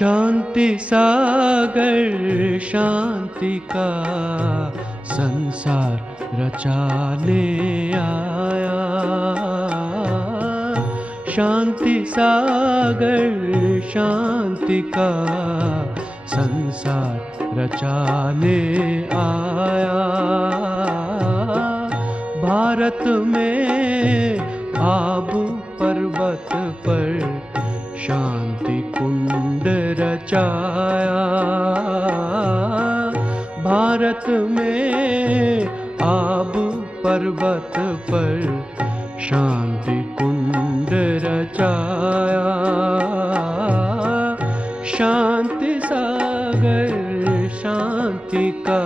शांति सागर शांति का संसार रचाने आया। शांति सागर शांति का संसार रचाने आया। भारत में आबू पर्वत पर शांति कुंड रचाया। भारत में आबू पर्वत पर शांति कुंड रचाया। शांति सागर शांति का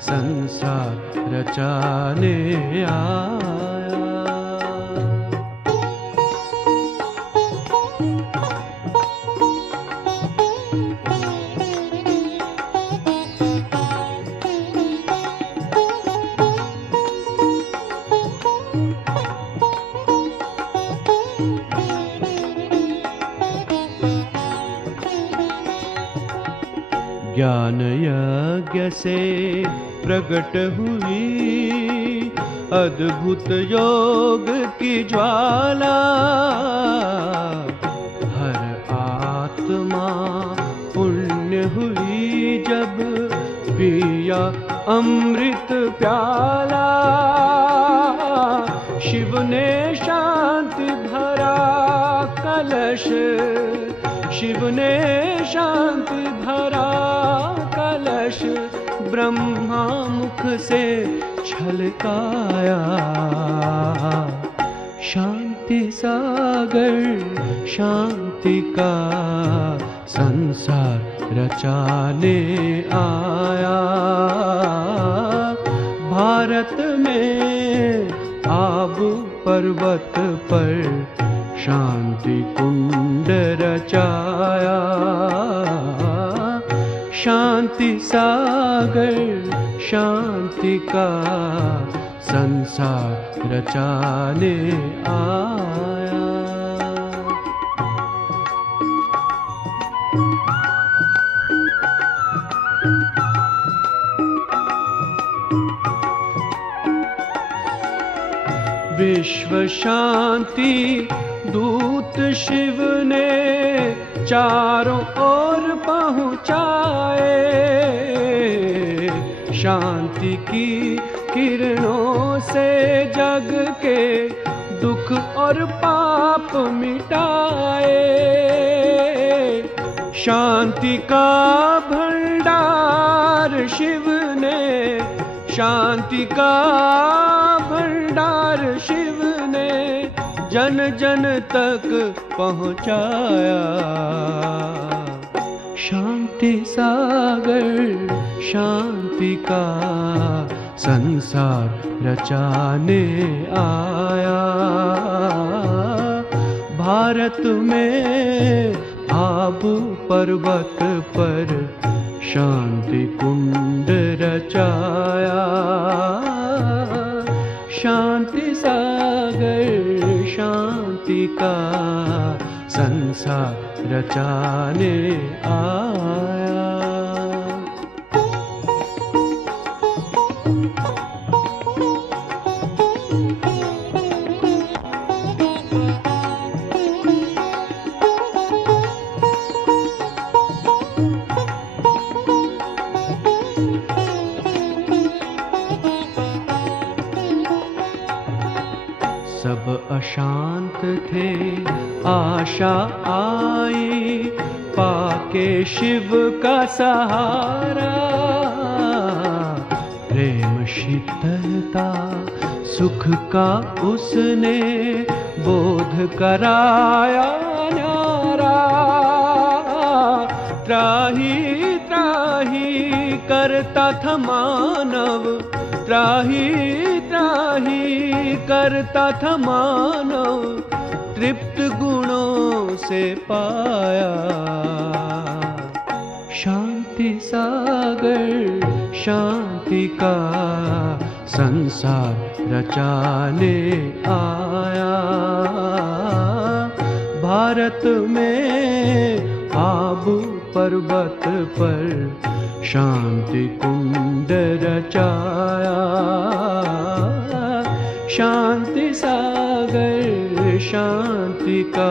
संसार रचाने आया। ज्ञान यज्ञ से प्रकट हुई अद्भुत योग की ज्वाला। हर आत्मा पुण्य हुई जब पिया अमृत प्याला। शिव ने शांति भरा कलश, शिव ने शांति भरा कलश ब्रह्मा मुख से छलकाया। शांति सागर शांति का संसार रचाने आया। भारत में आबू पर्वत पर शांति कुंड रचाया। शांति सागर शांति का संसार रचाने आया। विश्व शांति दूत शिव ने चारों ओर पहुँचाए। शांति की किरणों से जग के दुख और पाप मिटाए। शांति का भंडार शिव ने, शांति का भंडार शिव ने जन जन तक पहुँचाया। शांति सागर शांति का संसार रचाने आया। भारत में आबू पर्वत पर शांति कुंड रचाया। शांति सागर शांति का संसार रचाने आया। सब अशांत थे आशा आई पाके शिव का सहारा। प्रेम शीतलता सुख का उसने बोध कराया न्यारा। त्राही त्राही करता था मानव, त्राही त्राही करता था मानव तृप्त गुणों से पाया। शांति सागर शांति का संसार रचाने आया। भारत में आबू पर्वत पर शांति कुंड रचाया। शांति सागर शांति का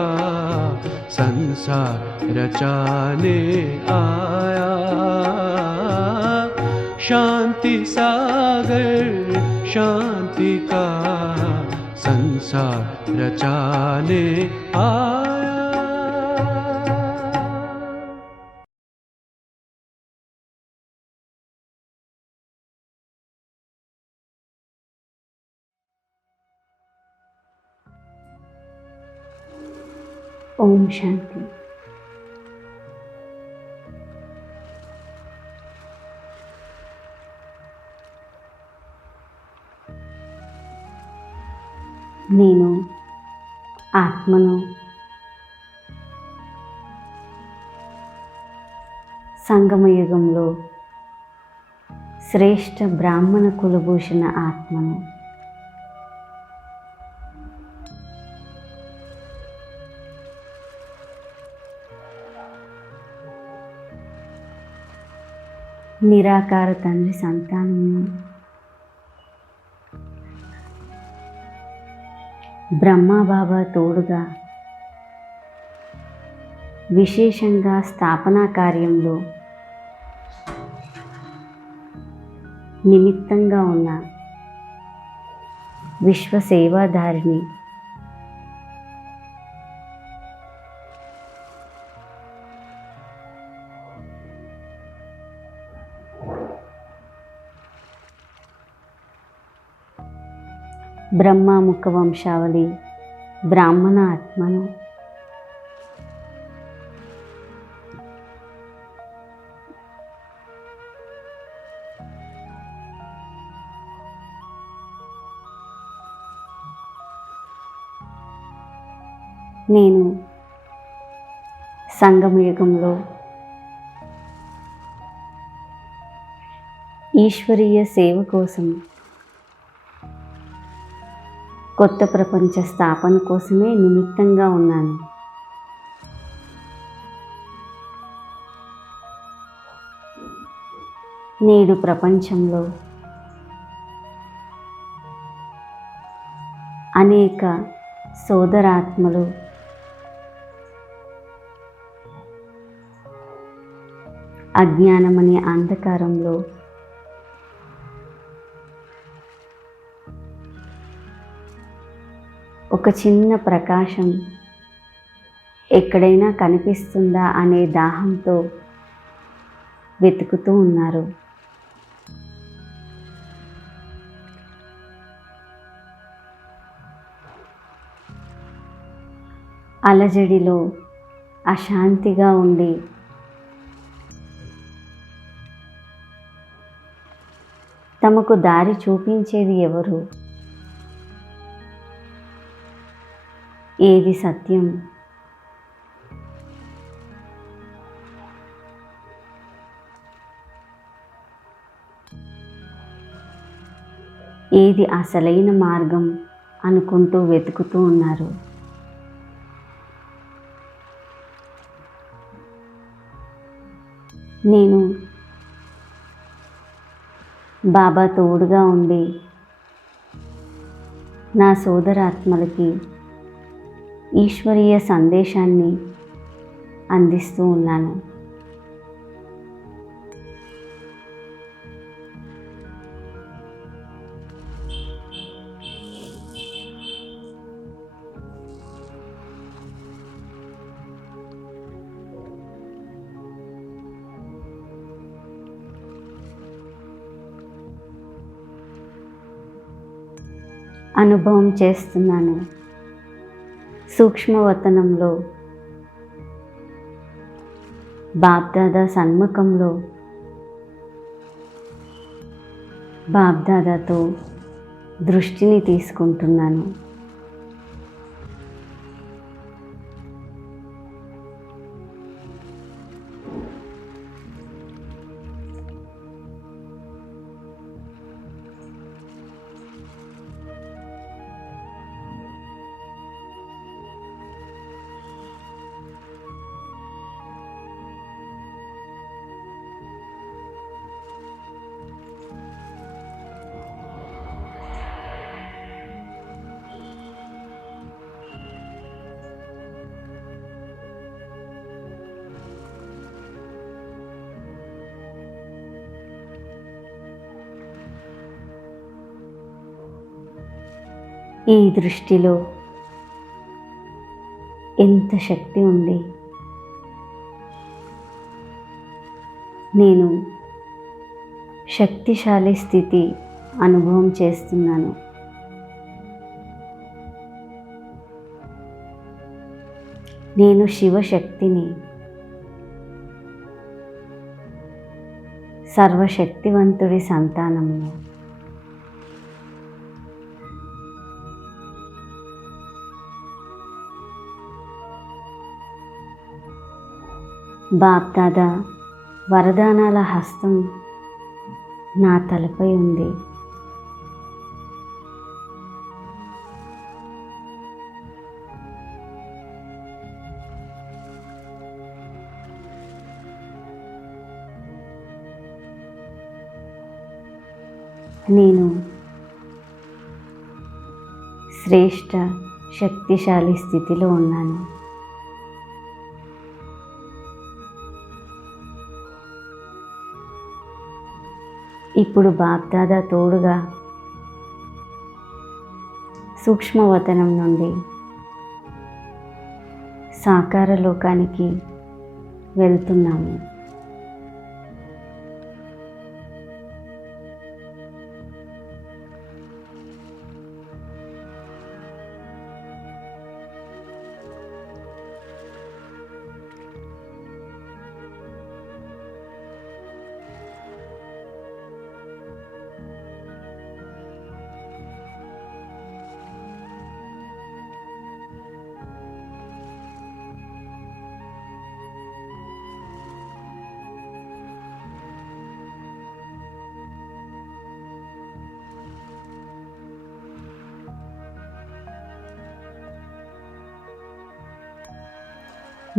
संसार रचाने आया। शांति सागर शांति का संसार रचाने आया। ओम शांति। నేను ఆత్మను, సంగమయుగంలో శ్రేష్ఠ బ్రాహ్మణ కులభూషణ ఆత్మను. నిరాకార తండ్రి సంతానము. బ్రహ్మా బాబా తోడుగా విశేషంగా స్థాపనా కార్యంలో నిమిత్తంగా ఉన్న విశ్వ సేవాధారిణి. బ్రహ్మ ముఖ వంశావళి బ్రాహ్మణ ఆత్మను. నేను సంగమయుగంలో ఈశ్వరీయ సేవ కోసం, కొత్త ప్రపంచ స్థాపన కోసమే నిమిత్తంగా ఉన్నాను. నేడు ప్రపంచంలో అనేక సోదరాత్మలు అజ్ఞానమనే అంధకారంలో ఒక చిన్న ప్రకాశం ఎక్కడైనా కనిపిస్తుందా అనే దాహంతో వెతుకుతూ ఉన్నారు. అలజడిలో అశాంతిగా ఉండి తమకు దారి చూపించేది ఎవరు? ఏది సత్యం? ఏది అసలైన మార్గం అనుకుంటూ వెతుకుతూ ఉన్నారు. నేను బాబా తోడుగా ఉండి నా సోదరాత్మలకి ఈశ్వరీయ సందేశాన్ని అందిస్తూ ఉన్నాను. అనుభవం చేస్తున్నాను. సూక్ష్మవతనంలో బాబ్దాదా సన్ముఖంలో బాబ్దాదాతో దృష్టిని తీసుకుంటున్నాను. ఈ దృష్టిలో ఎంత శక్తి ఉంది. నేను శక్తిశాలి స్థితి అనుభవం చేస్తున్నాను. నేను శివశక్తిని, సర్వశక్తివంతుడి సంతానమును. బాప్దాదా వరదానాల హస్తం నా తలపై ఉంది. నేను శ్రేష్ట శక్తిశాలి స్థితిలో ఉన్నాను. ఇప్పుడు బాప్దాదా తోడుగా సూక్ష్మవతనం నుండి సాకార లోకానికి వెళ్తున్నాము.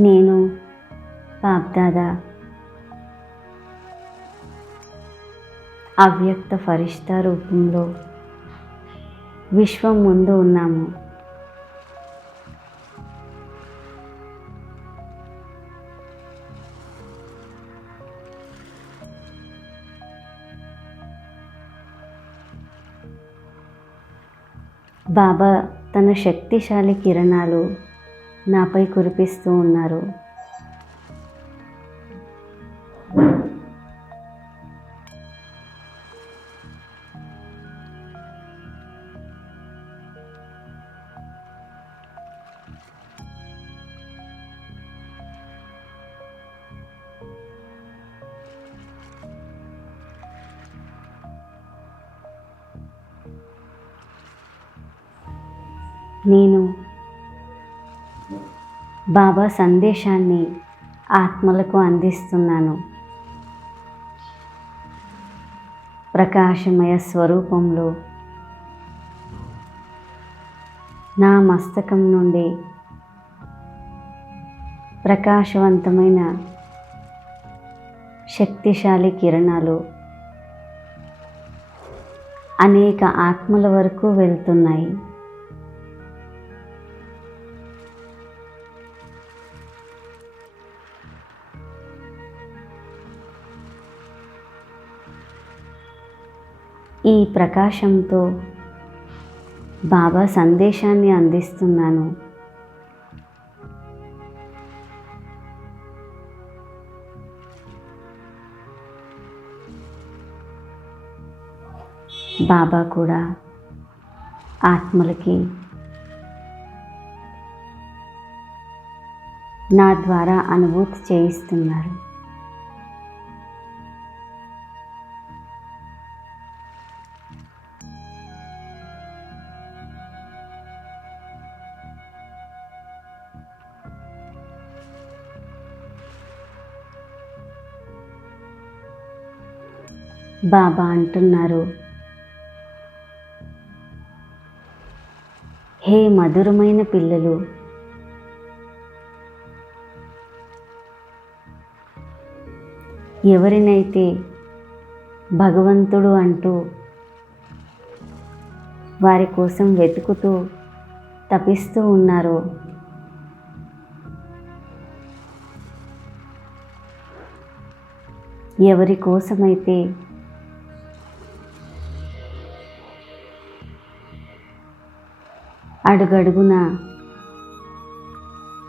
నేను బాప్దాదా అవ్యక్త ఫరిష్తా రూపంలో విశ్వం ముందు ఉన్నాము. బాబా తన శక్తిశాలి కిరణాలు నాపై కురిపిస్తూ ఉన్నారు. నేను బాబా సందేశాన్ని ఆత్మలకు అందిస్తున్నాను. ప్రకాశమయ స్వరూపంలో నా మస్తకం నుండి ప్రకాశవంతమైన శక్తిశాలి కిరణాలు అనేక ఆత్మల వరకు వెళ్తున్నాయి. ఈ ప్రకాశంతో బాబా సందేశాన్ని అందిస్తున్నాను. బాబా కూడా ఆత్మలకి నా ద్వారా అనుభూతి చేయిస్తున్నారు. బాబా అంటున్నారు, హే మధురమైన పిల్లలు, ఎవరినైతే భగవంతుడు అంటూ వారి కోసం వెతుకుతూ తపిస్తూ ఉన్నారో ఎవరి కోసమైతే అడుగడుగున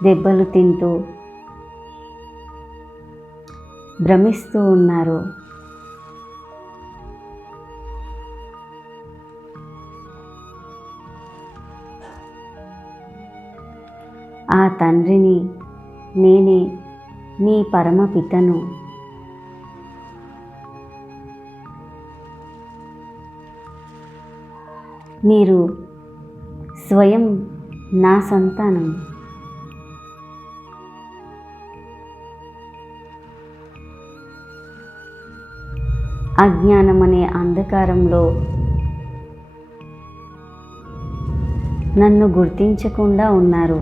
దెబ్బలు తింటూ భ్రమిస్తూ ఉన్నారు. ఆ తండ్రిని నేనే, మీ పరమపితను. మీరు స్వయం నా సంతానం. అజ్ఞానమనే అంధకారంలో నన్ను గుర్తించకుండా ఉన్నారు.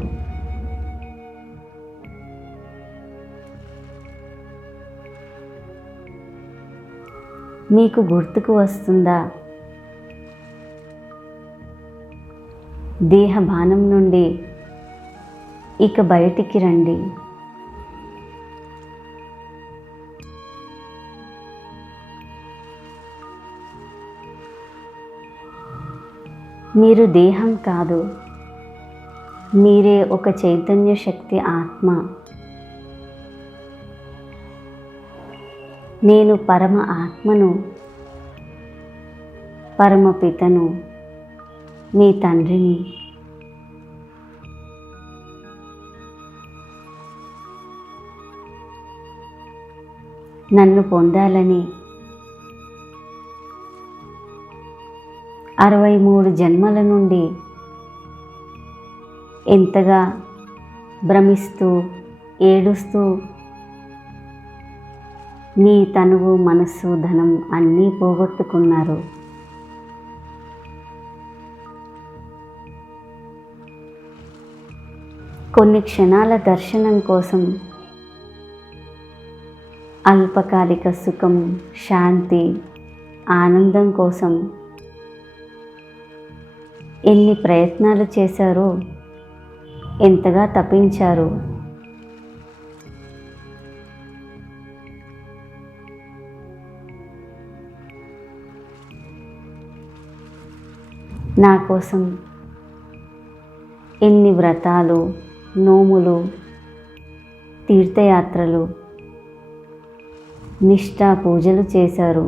మీకు గుర్తుకు వస్తుందా? దేహభానం నుండి ఇక బయటికి రండి. మీరు దేహం కాదు, మీరే ఒక చైతన్య శక్తి ఆత్మ. నేను పరమ ఆత్మను, పరమపితను, మీ తండ్రిని. నన్ను పొందాలని 63 జన్మల నుండి ఎంతగా భ్రమిస్తూ ఏడుస్తూ మీ తనువు, మనస్సు, ధనం అన్నీ పోగొట్టుకున్నారు. కొన్ని క్షణాల దర్శనం కోసం అల్పకాలిక సుఖం, శాంతి, ఆనందం కోసం ఎన్ని ప్రయత్నాలు చేశారో, ఎంతగా తపించారు. నా కోసం ఎన్ని వ్రతాలు, నోములు, తీర్థయాత్రలు, నిష్ఠా పూజలు చేశారు.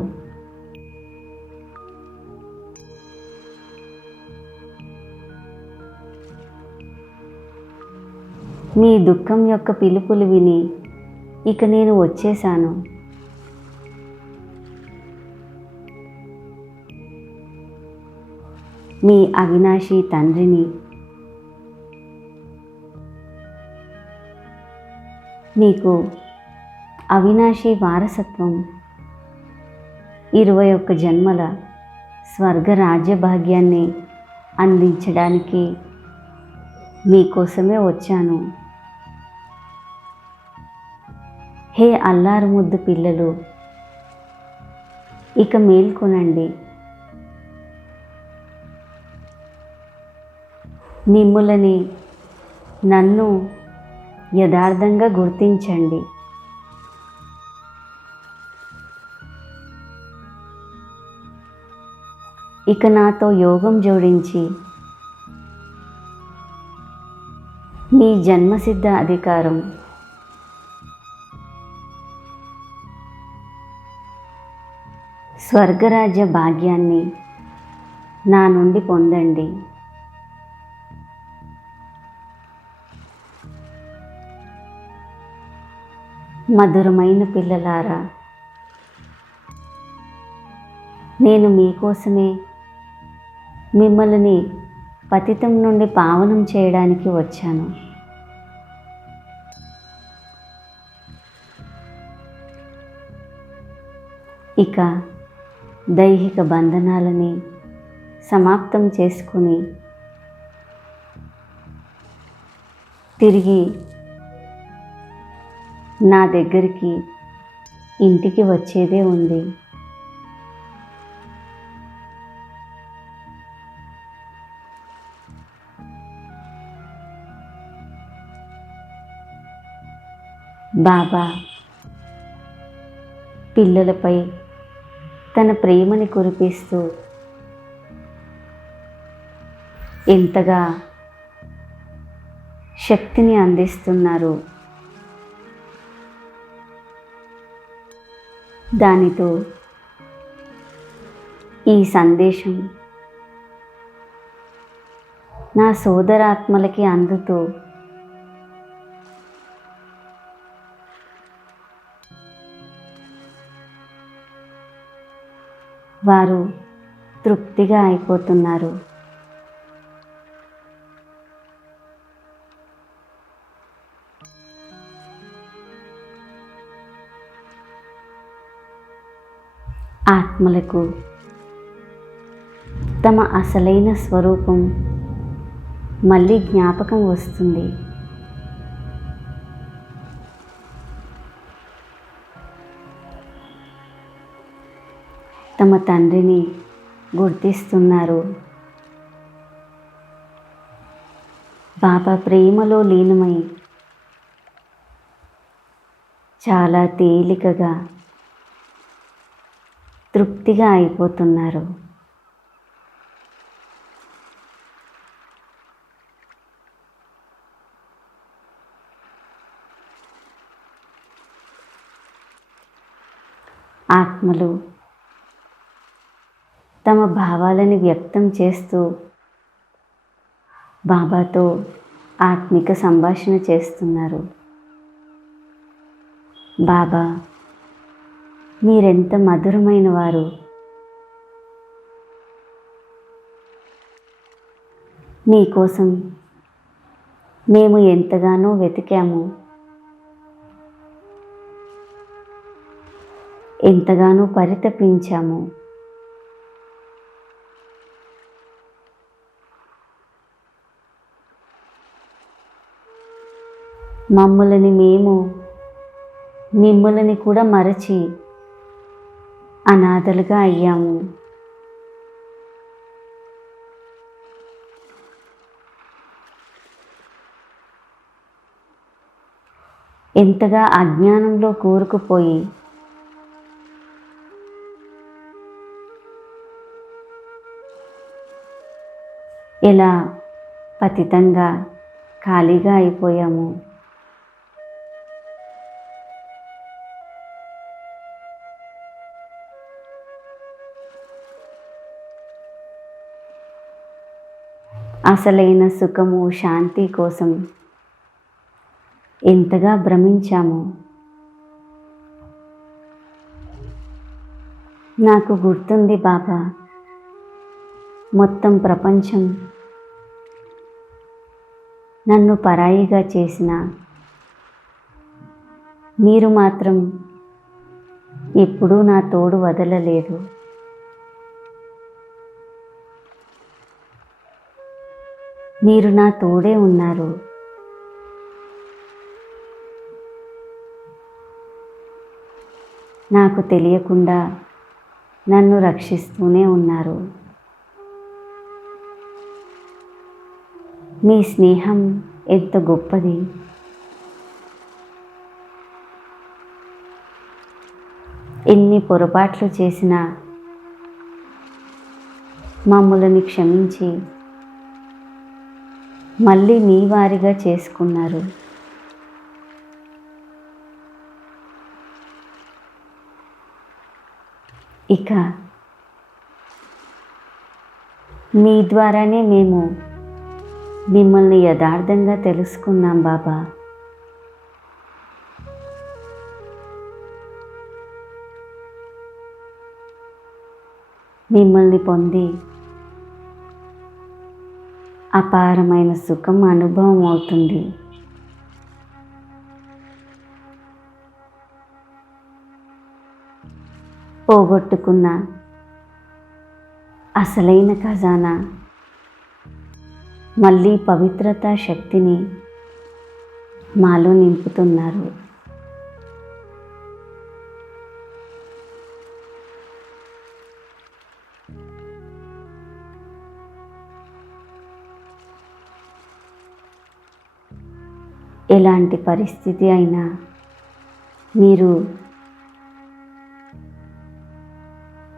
మీ దుఃఖం యొక్క పిలుపులు విని ఇక నేను వచ్చేశాను. మీ అవినాశి తండ్రిని. మీకు అవినాశి వారసత్వం 21 జన్మల స్వర్గ రాజ్య భాగ్యాన్ని అందించడానికి మీకోసమే వచ్చాను. హే అల్లారు ముద్దు పిల్లలు, ఇక మేల్కొనండి. మిమ్ములని, నన్ను యథార్థంగా గుర్తించండి. ఇక నాతో యోగం జోడించి మీ జన్మసిద్ధ అధికారం స్వర్గరాజ్య భాగ్యాన్ని నా నుండి పొందండి. మధురమైన పిల్లలారా, నేను మీకోసమే మిమ్మల్ని పతితం నుండి పావనం చేయడానికి వచ్చాను. ఇక దైహిక బంధనాలని సమాప్తం చేసుకుని తిరిగి నా దగ్గరికి ఇంటికి వచ్చేదే ఉంది. బాబా పిల్లలపై తన ప్రేమని కురిపిస్తూ ఎంతగా శక్తిని అందిస్తున్నారు. దానితో ఈ సందేశం నా సోదరాత్మలకి అందుతూ వారు తృప్తిగా అయిపోతున్నారు. ఆత్మలకు తమ అసలైన స్వరూపం మళ్ళీ జ్ఞాపకం వస్తుంది. తమ తండ్రిని గుర్తిస్తున్నారు. బాబా ప్రేమలో లీనమై చాలా తేలికగా తృప్తిగా అయిపోతున్నారు. ఆత్మలు తమ భావాలను వ్యక్తం చేస్తూ బాబాతో ఆత్మిక సంభాషణ చేస్తున్నారు. బాబా, మీరెంత మధురమైన వారు. మీకోసం మేము ఎంతగానో వెతికాము, ఎంతగానో పరితపించాము. మమ్ములని మేము మిమ్ములని కూడా మరచి అనాథలుగా అయ్యాము. ఎంతగా అజ్ఞానంలో కూరుకుపోయి ఎలా పతితంగా ఖాళీగా అయిపోయాము. అసలైన సుఖము శాంతి కోసం ఎంతగా భ్రమించాము. నాకు గుర్తుంది బాబా, మొత్తం ప్రపంచం నన్ను పరాయిగా చేసిన మీరు మాత్రం ఎప్పుడూ నా తోడు వదలలేదు. మీరు నా తోడే ఉన్నారు. నాకు తెలియకుండా నన్ను రక్షిస్తూనే ఉన్నారు. మీ స్నేహం ఎంత గొప్పది. ఎన్ని పొరపాట్లు చేసినా మమ్ములని క్షమించి మళ్ళీ మీ వారిగా చేసుకున్నారు. ఇక మీ ద్వారానే మేము మిమ్మల్ని యథార్థంగా తెలుసుకున్నాం బాబా. మిమ్మల్ని పొంది అపారమైన సుఖం అనుభవం అవుతుంది. పోగొట్టుకున్న అసలైన ఖజానా మళ్ళీ పవిత్రతా శక్తిని మాలో నింపుతున్నారు. ఎలాంటి పరిస్థితి అయినా మీరు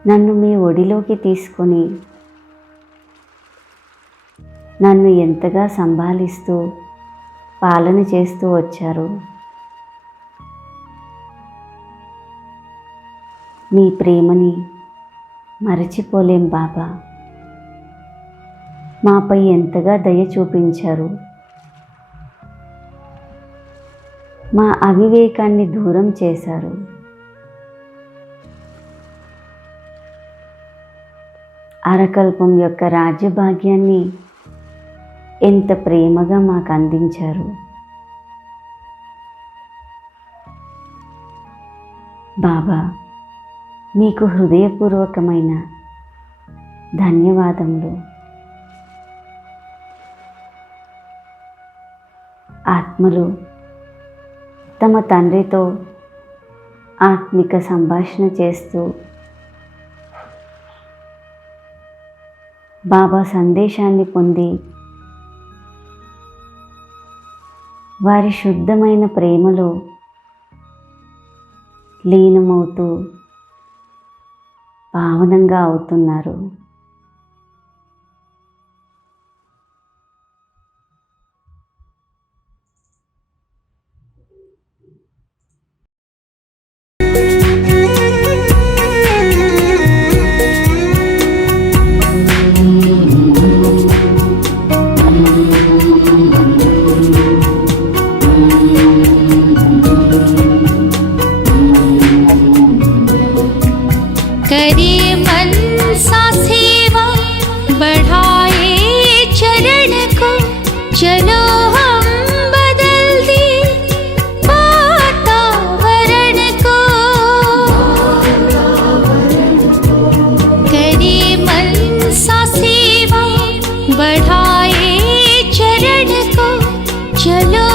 నన్ను మీ ఒడిలోకి తీసుకొని నన్ను ఎంతగా సంభాలిస్తూ పాలన చేస్తూ వచ్చారు. మీ ప్రేమని మరచిపోలేం బాబా. మాపై ఎంతగా దయ చూపించారు. మా అవివేకాన్ని దూరం చేశారు. అరకల్పం యొక్క రాజ్యభాగ్యాన్ని ఎంత ప్రేమగా మాకు అందించారు. బాబా, మీకు హృదయపూర్వకమైన ధన్యవాదములు. ఆత్మలు తమ తండ్రితో ఆత్మిక సంభాషణ చేస్తూ బాబా సందేశాన్ని పొంది వారి శుద్ధమైన ప్రేమలో లీనమవుతూ పావనంగా అవుతున్నారు. करे मन सा सेवा, बढ़ाए चरण को, चलो हम बदल दे वातावरण को। करे मन सा सेवा, बढ़ाए चरण को, चलो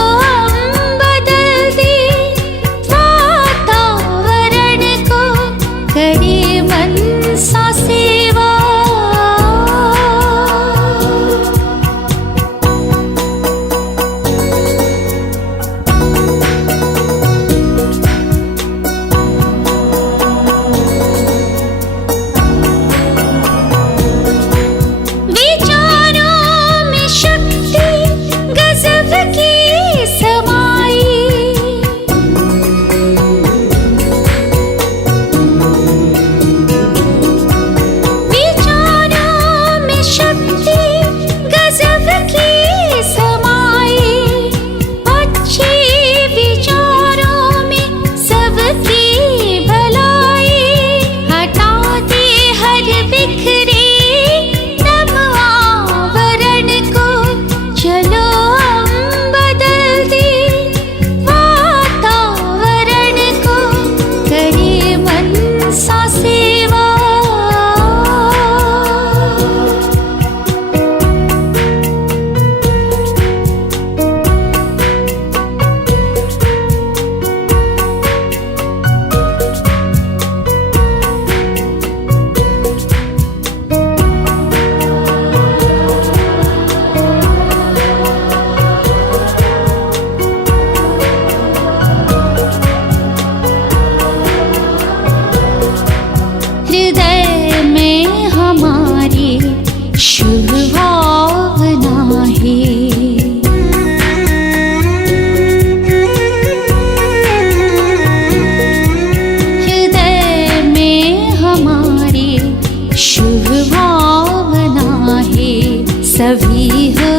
सभी हो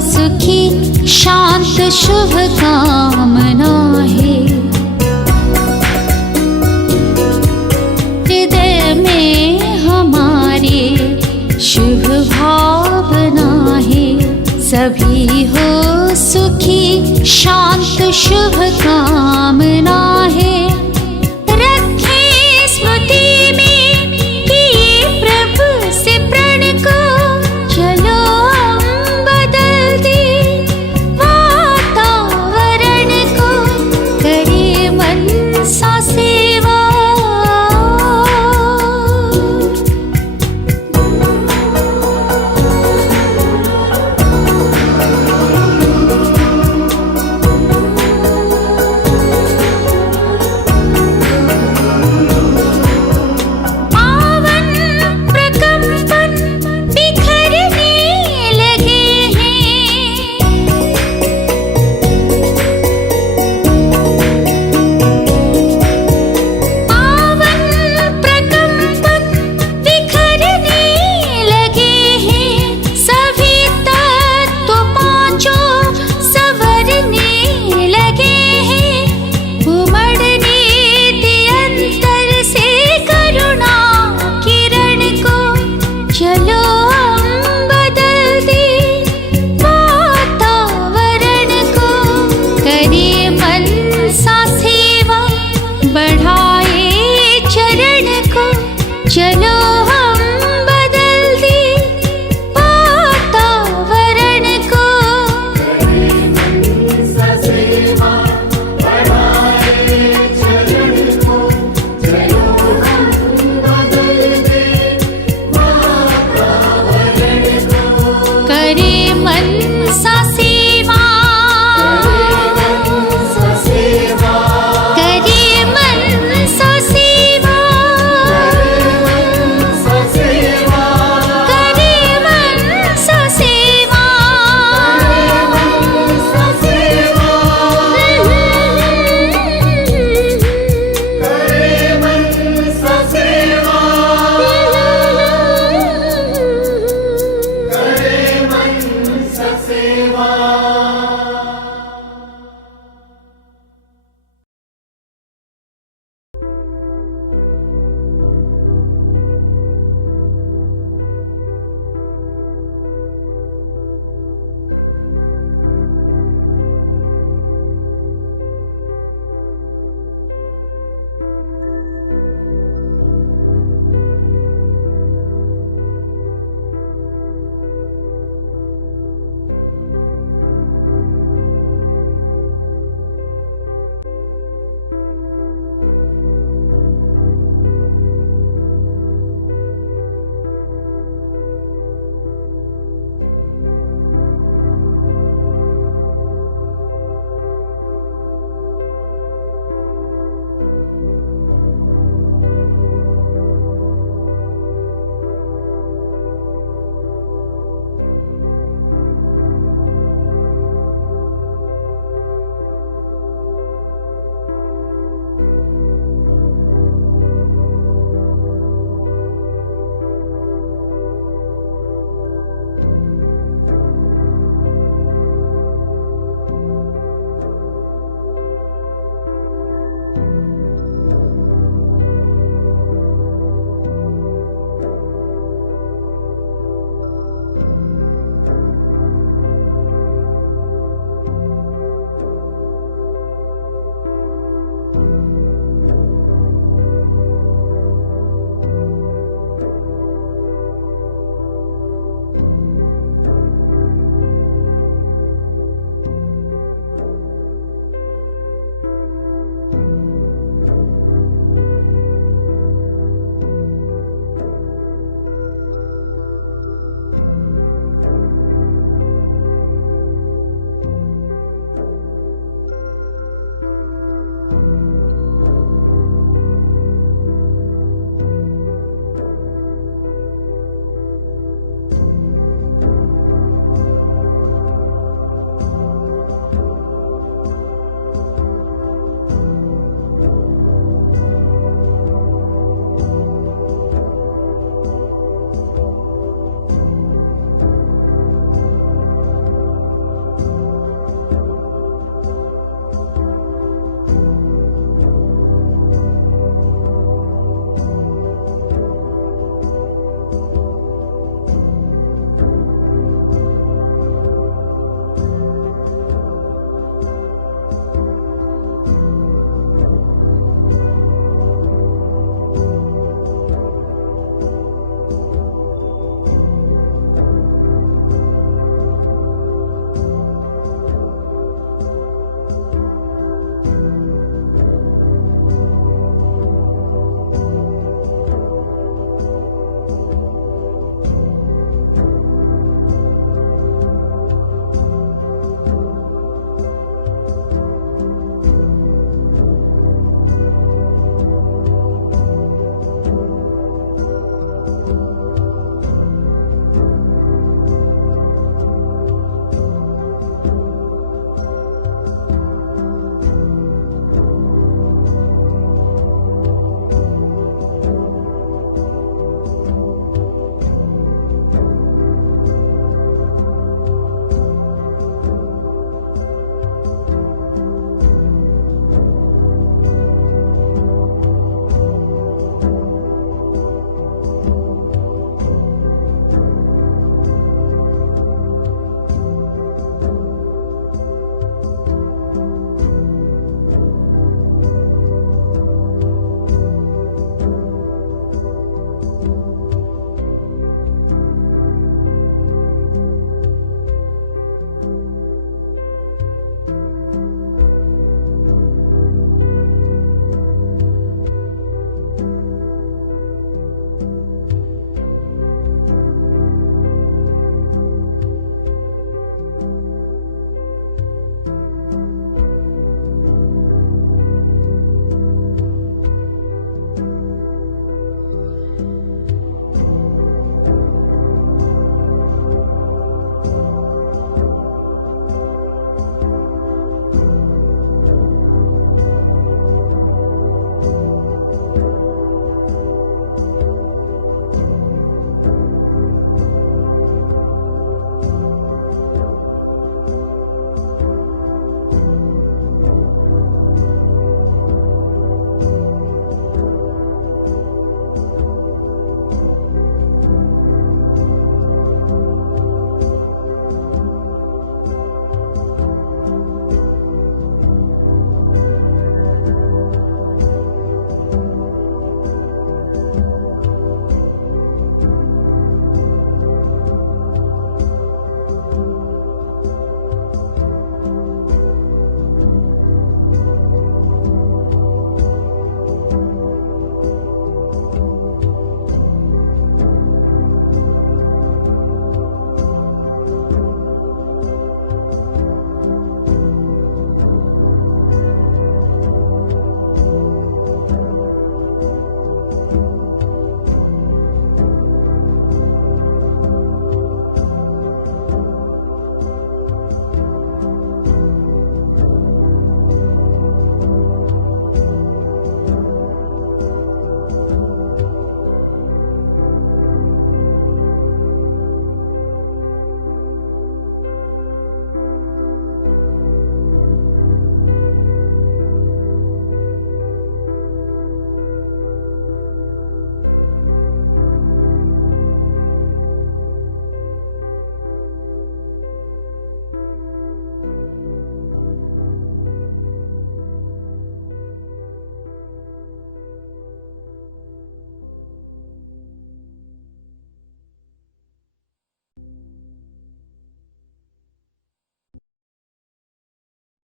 सुखी, शांत शुभ कामना है। हृदय में हमारे शुभ भावना है। सभी हो सुखी, शांत शुभ कामना है। रखें स्मृति में किए प्रभु से प्रण को, चलो हम बदल दे वातावरण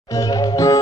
ओ